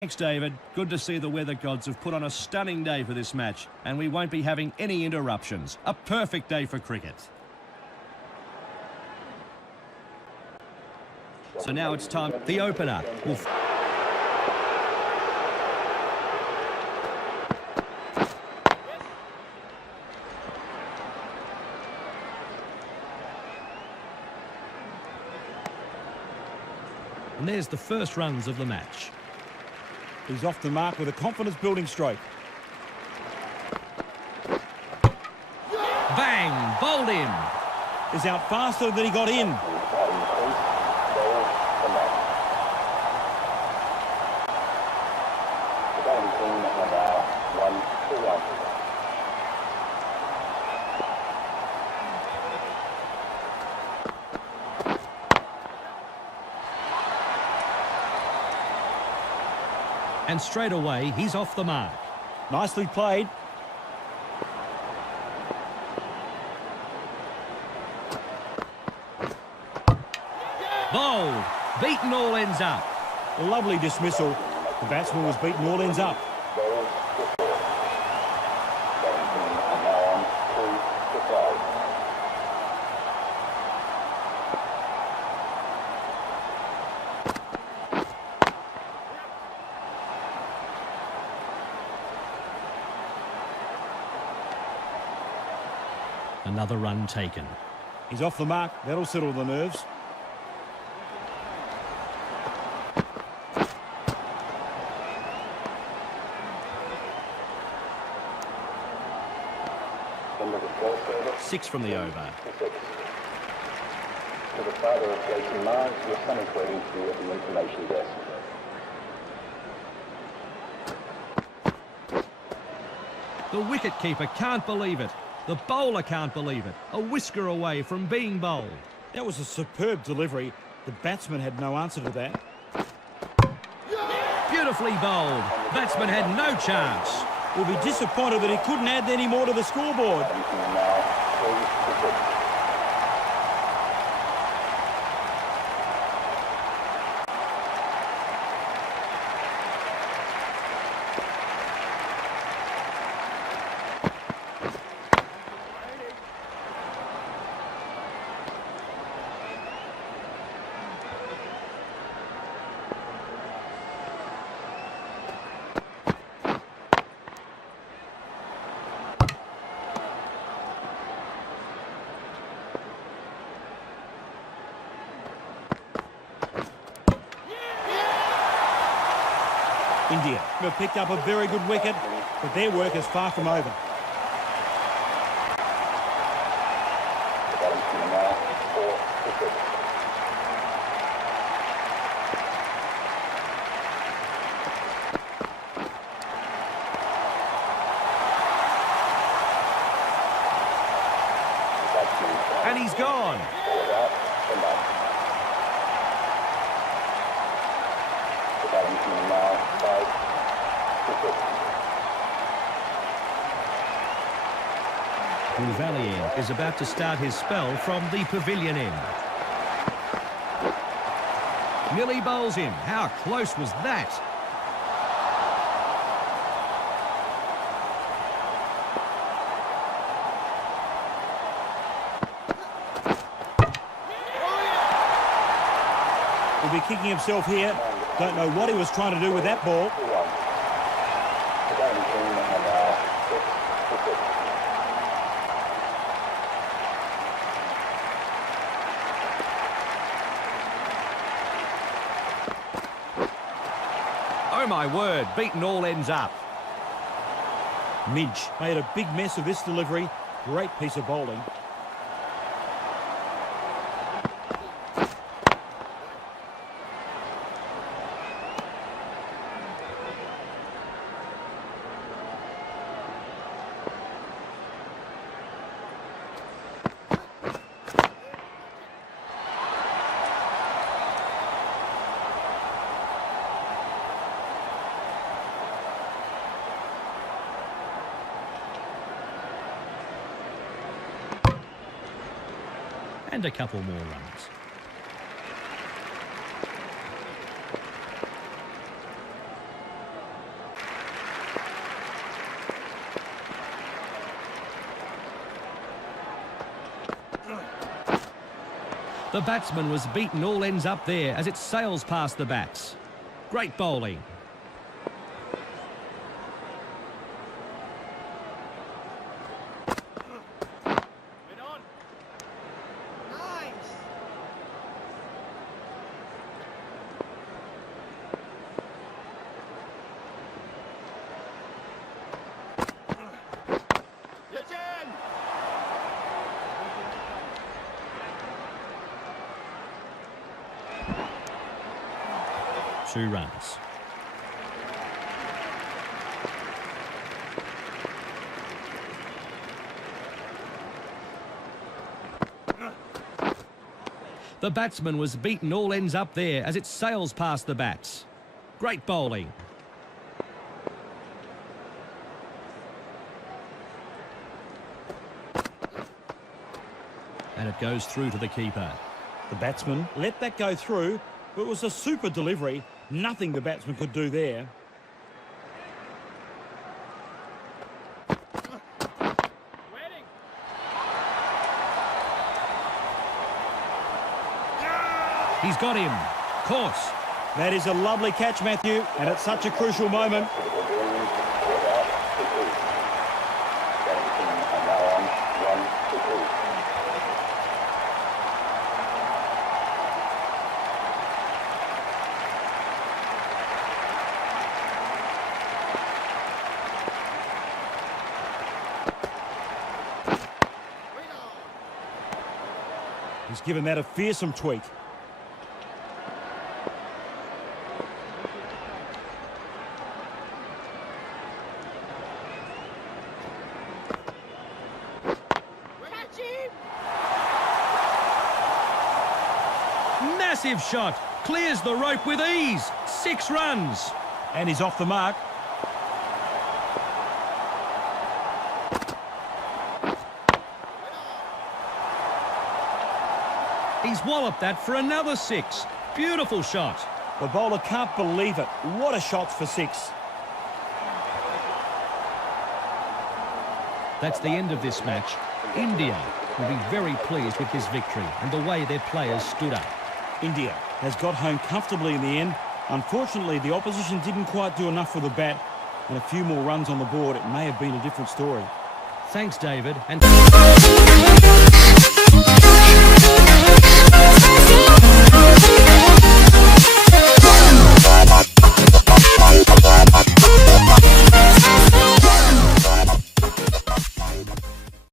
Thanks, David. Good to see the weather gods have put on a stunning day for this match, and we won't be having any interruptions. A perfect day for cricket. So now it's time. The opener will... And there's the first runs of the match. He's off the mark with a confidence-building stroke. Bang! Bowled him. He's out faster than he got in. And straight away, he's off the mark. Nicely played. Bowled. Beaten all ends up. Lovely dismissal. The batsman was beaten all ends up. Another run taken. He's off the mark. That'll settle the nerves. Six from the over. To the father of Jason Mars, your son is waiting for you at the information desk. The wicketkeeper can't believe it. The bowler can't believe it. A whisker away from being bowled. That was a superb delivery. The batsman had no answer to that. Beautifully bowled. Batsman had no chance. Will be disappointed that he couldn't add any more to the scoreboard. India have picked up a very good wicket, but their work is far from over. And he's gone. Valiant is about to start his spell from the pavilion end. Nearly bowls him. How close was that? He'll be kicking himself here. Don't know what he was trying to do with that ball. Oh my word, beaten all ends up. Midge made a big mess of this delivery. Great piece of bowling. And a couple more runs. The batsman was beaten all ends up there as it sails past the bats. Great bowling. Two runs. The batsman was beaten all ends up there as it sails past the bats. Great bowling. And it goes through to the keeper. The batsman let that go through, but it was a super delivery. Nothing the batsman could do there. He's got him. Course. That is a lovely catch, Matthew, and at such a crucial moment. He's given that a fearsome tweak. Massive shot. Clears the rope with ease. 6 runs. And he's off the mark. He's walloped that for another 6. Beautiful shot. The bowler can't believe it. What a shot for 6. That's the end of this match. India will be very pleased with this victory and the way their players stood up. India has got home comfortably in the end. Unfortunately, the opposition didn't quite do enough for the bat, and a few more runs on the board, it may have been a different story. Thanks, David. And